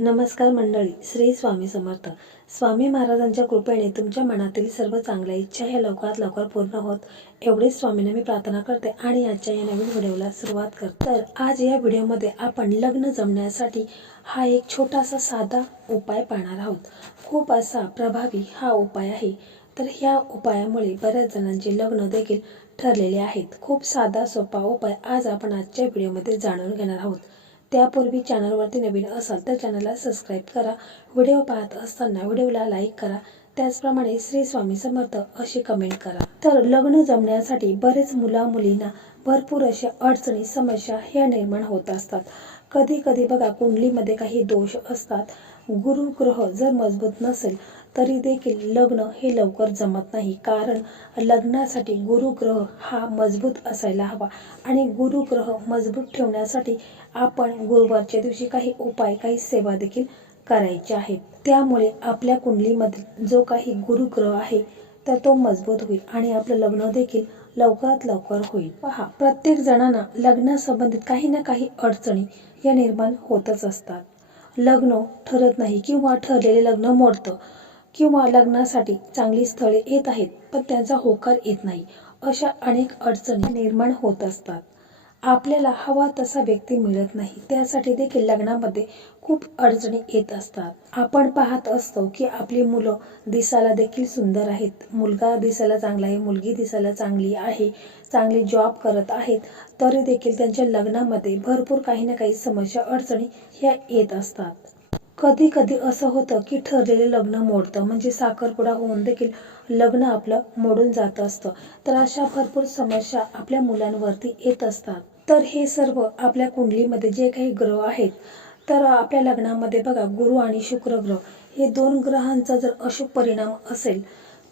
नमस्कार मंडळी श्री स्वामी समर्थ. स्वामी महाराजांच्या कृपेने तुमच्या मनातील सर्व चांगल्या इच्छा ह्या लवकरात लवकर पूर्ण होत एवढेच स्वामीने मी प्रार्थना करते आणि आजच्या या नवीन व्हिडिओला सुरुवात करते. तर आज या व्हिडिओमध्ये आपण लग्न जमण्यासाठी हा एक छोटासा साधा उपाय पाहणार आहोत. खूप असा प्रभावी हा उपाय आहे. तर ह्या उपायामुळे बऱ्याच जणांचे लग्न देखील ठरलेले आहेत. खूप साधा सोपा उपाय आज आपण आजच्या व्हिडिओमध्ये जाणून घेणार आहोत. त्यापूर्वी चॅनलवरती नवीन असाल तर चॅनलला सबस्क्राईब करा. व्हिडिओ पाहत असताना व्हिडिओला लाईक करा. त्याचप्रमाणे श्री स्वामी समर्थ अशी कमेंट करा. तर लग्न जमण्यासाठी बरेच मुला मुलींना भरपूर अशा अडचणी समस्या ह्या निर्माण होत असतात. कधी कधी बघा कुंडलीमध्ये काही दोष असतात. गुरुग्रह जर मजबूत नसेल तरी देखील लग्न हे लवकर जमत नाही. कारण लग्नासाठी गुरुग्रह हा मजबूत असायला हवा आणि गुरुग्रह मजबूत ठेवण्यासाठी आपण गुरुवारच्या दिवशी काही उपाय काही सेवा देखील करायच्या आहेत. त्यामुळे आपल्या कुंडलीमध्ये जो काही गुरुग्रह आहे तर तो मजबूत होईल आणि आपलं लग्न देखील लवकरात लवकर होईल. पहा प्रत्येक जणांना लग्नासंबंधित काही ना काही अडचणी या निर्माण होतच असतात. लग्न ठरत नाही किंवा ठरलेले लग्न मोडतं. किंवा लग्नासाठी चांगली स्थळे येत आहेत पण त्यांचा होकार येत नाही. अशा अनेक अडचणी निर्माण होत असतात. आपल्याला हवा तसा व्यक्ती मिळत नाही. त्यासाठी देखील लग्नामध्ये खूप अडचणी येत असतात. आपण पाहत असतो की आपली मुलं दिसायला देखील सुंदर आहेत. मुलगा दिसायला चांगला आहे मुलगी दिसायला चांगली आहे चांगली जॉब करत आहेत तरी देखील त्यांच्या लग्नामध्ये भरपूर काही ना काही समस्या अडचणी ह्या येत असतात. कधी कधी असं होतं की ठरलेले लग्न मोडतं. म्हणजे साखरपुडा होऊन देखील लग्न आपलं मोडून जात असतं. तर अशा भरपूर समस्या आपल्या मुलांवरती येत असतात. तर हे सर्व आपल्या कुंडलीमध्ये जे काही ग्रह आहेत तर आपल्या लग्नामध्ये बघा गुरु आणि शुक्र ग्रह हे दोन ग्रहांचा जर अशुभ परिणाम असेल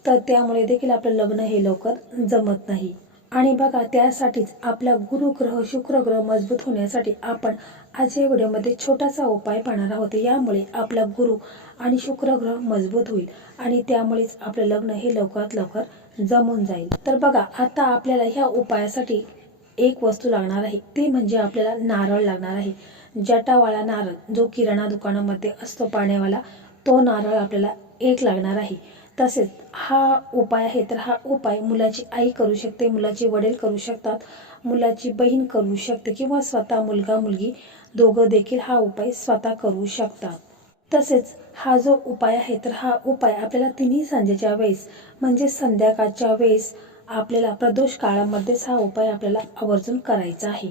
तर त्यामुळे देखील आपलं लग्न हे लवकर जमत नाही. आणि बघा त्यासाठीच आपला गुरुग्रह शुक्र ग्रह मजबूत होण्यासाठी आपण आज या व्हिडिओमध्ये छोटासा उपाय पाहणार आहोत. यामुळे आपला गुरु आणि शुक्र ग्रह मजबूत होईल आणि त्यामुळेच आपलं लग्न हे लवकरात लवकर जमून जाईल. तर बघा आता आपल्याला ह्या उपायासाठी एक वस्तू लागणार आहे. ती म्हणजे आपल्याला नारळ लागणार आहे. जटावाला नारळ जो किराणा दुकानामध्ये असतो पाण्यावाला तो नारळ आपल्याला एक लागणार आहे. तसेच हा उपाय आहे तर हा उपाय मुलाची आई करू शकते मुलाचे वडील करू शकतात मुलाची बहीण करू शकते किंवा स्वतः मुलगा मुलगी दोघं देखील हा उपाय स्वतः करू शकतात. तसेच हा जो उपाय आहे तर हा उपाय आपल्याला तिन्ही सांजेच्या वेळेस म्हणजे संध्याकाळच्या वेळेस आपल्याला प्रदोष काळामध्येच हा उपाय आपल्याला आवर्जून करायचा आहे.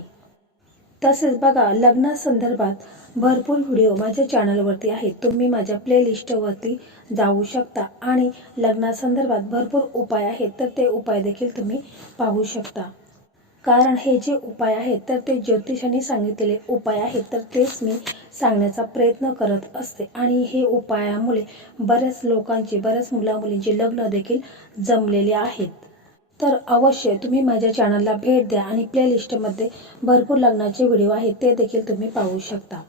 तसेच बघा लग्नासंदर्भात भरपूर व्हिडिओ माझ्या चॅनलवरती आहेत. तुम्ही माझ्या प्लेलिस्टवरती जाऊ शकता आणि लग्नासंदर्भात भरपूर उपाय आहेत तर ते उपाय देखील तुम्ही पाहू शकता. कारण हे जे उपाय आहेत तर ते ज्योतिषांनी सांगितलेले उपाय आहेत तर तेच मी सांगण्याचा प्रयत्न करत असते. आणि हे उपायामुळे बऱ्याच लोकांचे बऱ्याच मुलामुलींचे लग्न देखील जमलेले आहेत. तर अवश्य तुम्ही माझ्या चॅनलला भेट द्या आणि प्लेलिस्टमध्ये भरपूर लग्नाचे व्हिडिओ आहेत ते देखील तुम्ही पाहू शकता.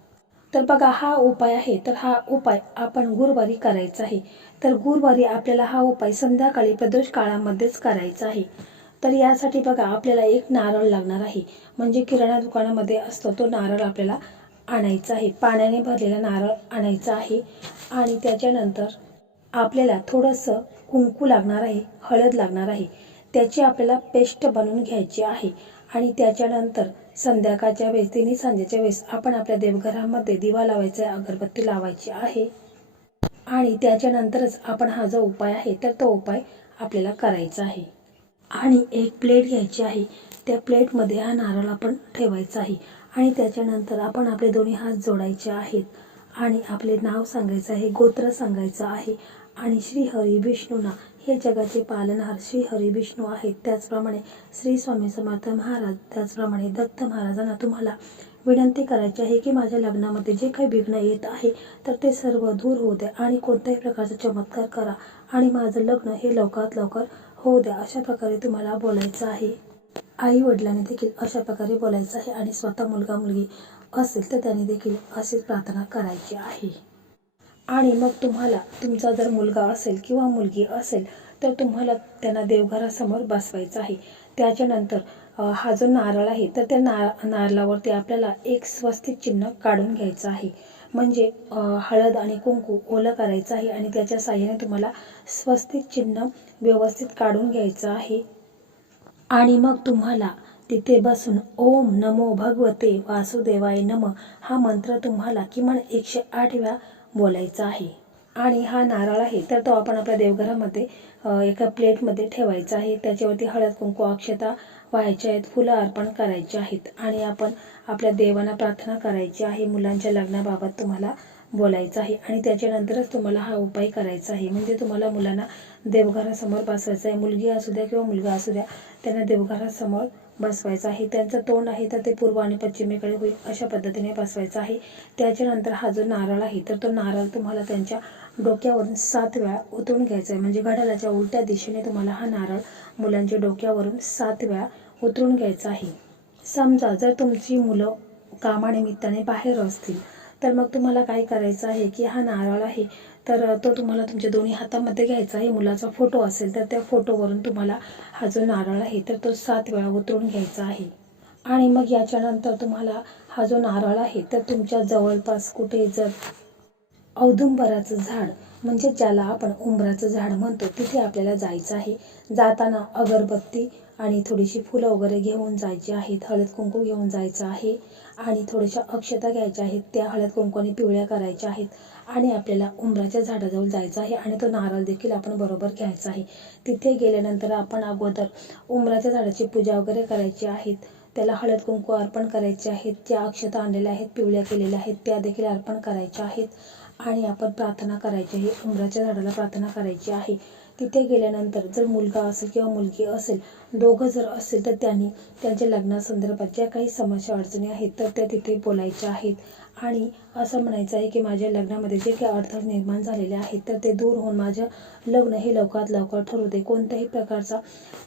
तर बघा हा उपाय आहे. तर हा उपाय आपण गुरुवारी करायचा आहे. तर गुरुवारी आपल्याला हा उपाय संध्याकाळी प्रदोष काळामध्येच करायचा आहे. तर यासाठी बघा आपल्याला एक नारळ लागणार आहे. म्हणजे किराणा दुकानामध्ये असतो तो नारळ आपल्याला आणायचा आहे. पाण्याने भरलेला नारळ आणायचा आहे. आणि त्याच्यानंतर आपल्याला थोडंसं कुंकू लागणार आहे हळद लागणार आहे. त्याची आपल्याला पेस्ट बनवून घ्यायची आहे. आणि त्याच्यानंतर संध्याकाळच्या वेळेस तिन्ही सांजेच्या वेळेस आपण आपल्या देवघरामध्ये दिवा लावायचा आहे अगरबत्ती लावायची आहे. आणि त्याच्यानंतरच आपण हा जो उपाय आहे तर तो उपाय आपल्याला करायचा आहे. आणि एक प्लेट घ्यायची आहे. त्या प्लेटमध्ये हा नारळ आपण ठेवायचा आहे. आणि त्याच्यानंतर आपण आपले दोन्ही हात जोडायचे आहेत. आणि आपले नाव सांगायचं आहे गोत्र सांगायचं आहे. आणि श्री हरी विष्णूना हे जगाचे पालनहार श्री हरी विष्णू आहेत. त्याचप्रमाणे श्री स्वामी समर्थ महाराज त्याचप्रमाणे दत्त महाराजांना तुम्हाला विनंती करायची आहे की माझ्या लग्नामध्ये जे काही विघ्न येत आहे तर ते सर्व दूर होऊ द्या आणि कोणत्याही प्रकारचा चमत्कार करा आणि माझं लग्न हे लवकरात लवकर होऊ द्या अशा प्रकारे तुम्हाला बोलायचं आहे. आई वडिलांनी देखील अशा प्रकारे बोलायचं आहे आणि स्वतः मुलगा मुलगी असेल तर त्याने देखील अशीच प्रार्थना करायची आहे. आणि मग तुम्हाला तुमचा जर मुलगा असेल किंवा मुलगी असेल तर तुम्हाला त्यांना देवघरासमोर बसवायचं आहे. त्याच्यानंतर हा जो नारळ आहे तर त्या ना नारळावरती आपल्याला एक स्वस्तिक चिन्ह काढून घ्यायचं आहे. म्हणजे हळद आणि कुंकू ओलं करायचं आहे आणि त्याच्या साह्याने तुम्हाला स्वस्तिक चिन्ह व्यवस्थित काढून घ्यायचं आहे. आणि मग तुम्हाला तिथे बसून ओम नमो भगवते वासुदेवाय नम हा मंत्र तुम्हाला किमान एकशे आठ वेळा बोलायचा आहे. आणि हा नारळ आहे तर तो आपण आपल्या देवघरामध्ये एका प्लेटमध्ये ठेवायचा आहे. त्याच्यावरती हळद कुंकू अक्षता व्हायच्या आहेत फुलं अर्पण करायची आहेत. आणि आपण आपल्या देवांना प्रार्थना करायची आहे. मुलांच्या लग्नाबाबत तुम्हाला बोलायचं आहे. आणि त्याच्यानंतरच तुम्हाला हा उपाय करायचा आहे. म्हणजे तुम्हाला मुलांना देवघरासमोर बसवायचं आहे. मुलगी असू द्या किंवा मुलगा असू द्या त्यांना देवघरासमोर बसवायचा आहे. त्यांचं तोंड आहे तर ते पूर्व आणि पश्चिमेकडे होईल अशा पद्धतीने बसवायचं आहे. त्याच्यानंतर हा जो नारळ आहे तर तो नारळ तुम्हाला त्यांच्या डोक्यावरून सात वेळा उतरून घ्यायचा आहे. म्हणजे घड्याळाच्या उलट्या दिशेने तुम्हाला हा नारळ मुलांच्या डोक्यावरून सात वेळा उतरून घ्यायचा आहे. समजा जर तुमची मुलं कामानिमित्ताने बाहेर असतील तर मग तुम्हाला काय करायचं आहे की हा नारळ आहे तर तो तुम्हाला तुमच्या दोन्ही हातामध्ये घ्यायचा आहे. मुलाचा फोटो असेल तर त्या फोटोवरून तुम्हाला हा जो नारळ आहे तर तो सात वेळा उतरून घ्यायचा आहे. आणि मग याच्यानंतर तुम्हाला हा जो नारळ आहे तर तुमच्या जवळपास कुठे जर औदुंबराचं झाड म्हणजे ज्याला आपण उंबराचं झाड म्हणतो तिथे आपल्याला जायचं आहे. जाताना अगरबत्ती आणि थोडीशी फुलं वगैरे घेऊन जायची आहेत हळद कुंकू घेऊन जायचं आहे. आणि थोड्याशा अक्षता घ्यायच्या आहेत. त्या हळद कुंकूने पिवळ्या करायच्या आहेत. आणि आपल्याला उंबराच्या झाडाजवळ जायचं आहे आणि तो नारळ देखील आपण बरोबर घ्यायचा आहे. तिथे गेल्यानंतर आपण अगोदर उंबराच्या झाडाची पूजा वगैरे करायची आहेत. त्याला हळद कुंकू अर्पण करायचे आहेत. ज्या अक्षता आणलेल्या आहेत पिवळ्या केलेल्या आहेत त्या देखील अर्पण करायच्या आहेत. आणि आपण प्रार्थना करायची आहे. उंबराच्या झाडाला प्रार्थना करायची आहे. तिथे गेल्यानंतर जर मुलगा असेल किंवा मुलगी असेल दोघं जर असेल तर त्यांनी त्यांच्या लग्नासंदर्भात ज्या काही समस्या अडचणी आहेत तर त्या तिथे बोलायच्या आहेत. आणि असं म्हणायचं आहे की माझ्या लग्नामध्ये जे काही अडथळे निर्माण झालेले आहेत तर ते दूर होऊन माझं लग्न हे लवकरात लवकर ठरू दे. कोणत्याही प्रकारचा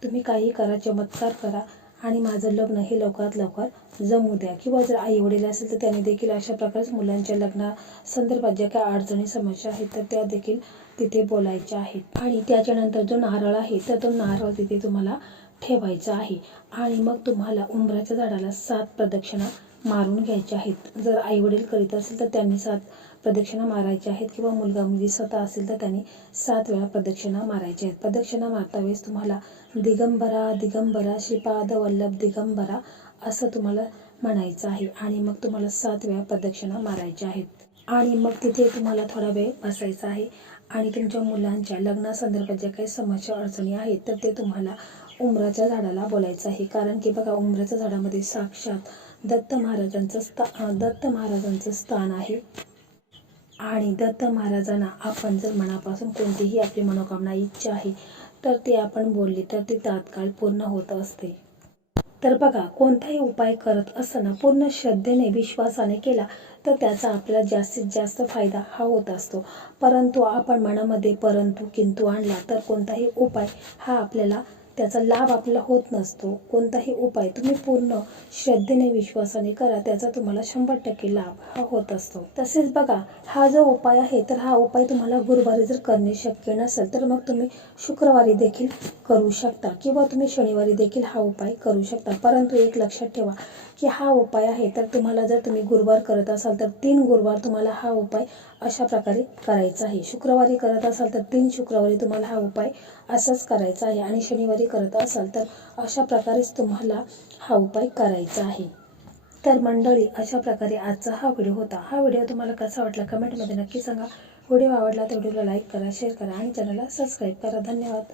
तुम्ही काही करा चमत्कार करा. आणि माझं लग्न हे लवकरात लवकर जमू द्या. किंवा जर आई वडील असेल तर त्यांनी देखील अशा प्रकारेच मुलांच्या लग्नासंदर्भात ज्या काही अडचणी समस्या आहेत तर त्या देखील तिथे बोलायच्या आहेत. आणि त्याच्यानंतर जो नारळ आहे तर तो नारळ तिथे तुम्हाला ठेवायचा आहे. आणि मग तुम्हाला उंबराच्या झाडाला सात प्रदक्षिणा मारून घ्यायचे आहेत. जर आई वडील करीत असेल तर त्यांनी सात प्रदक्षिणा मारायच्या आहेत किंवा मुलगा मुलगी स्वतः असेल तर त्यांनी सात वेळा प्रदक्षिणा मारायच्या आहेत. प्रदक्षिणा मारता वेळेस तुम्हाला दिगंबरा दिगंबरा श्रीपाद वल्लभ दिगंबरा असं तुम्हाला म्हणायचं आहे आणि मग तुम्हाला सात वेळा प्रदक्षिणा मारायच्या आहेत. आणि मग तिथे तुम्हाला थोडा वेळ बसायचा आहे आणि तुमच्या मुलांच्या लग्नासंदर्भात ज्या काही समस्या अडचणी आहेत तर ते तुम्हाला उंबराच्या झाडाला बोलायचं आहे. कारण की बघा उंबराच्या झाडामध्ये साक्षात दत्त महाराजांचं स्था दत्त महाराजांचं स्थान आहे. आणि दत्त महाराजांना आपण जर मनापासून कोणतीही आपली मनोकामना इच्छा आहे तर ती आपण बोलली तर ती तात्काळ पूर्ण होत असते. तर बघा कोणताही उपाय करत असताना पूर्ण श्रद्धेने विश्वासाने केला तर त्याचा आपल्याला जास्तीत जास्त फायदा हा होत असतो. परंतु आपण मनामध्ये परंतु किंतु आणला तर कोणताही उपाय हा आपल्याला त्याचा लाभ आपला होत नसतो. कोणताही उपाय तुम्ही पूर्ण श्रद्धेने विश्वासाने करा. त्याचा तुम्हाला शंभर टक्के लाभ हा होत असतो. तसेच बघा हा जो उपाय आहे तर हा उपाय तुम्हाला गुरुवारी जर करणे शक्य नसेल तर मग तुम्ही शुक्रवारी देखील करू शकता किंवा तुम्ही शनिवारी देखील हा उपाय करू शकता. परंतु एक लक्षात ठेवा की हा उपाय आहे तर तुम्हाला जर तुम्ही गुरुवार करत असाल तर तीन गुरुवार तुम्हाला हा उपाय अशा प्रकारे करायचा आहे. शुक्रवारी करत असाल तर तीन शुक्रवारी तुम्हाला हा उपाय असाच करायचा आहे आणि शनिवारी करत असाल तर अशा प्रकारेच तुम्हाला हा उपाय करायचा आहे. तर मंडळी अशा प्रकारे आजचा हा व्हिडिओ होता. हा व्हिडिओ तुम्हाला कसा वाटला कमेंटमध्ये नक्की सांगा. व्हिडिओ आवडला तर व्हिडिओला लाईक करा शेअर करा आणि चॅनलला सबस्क्राईब करा. धन्यवाद.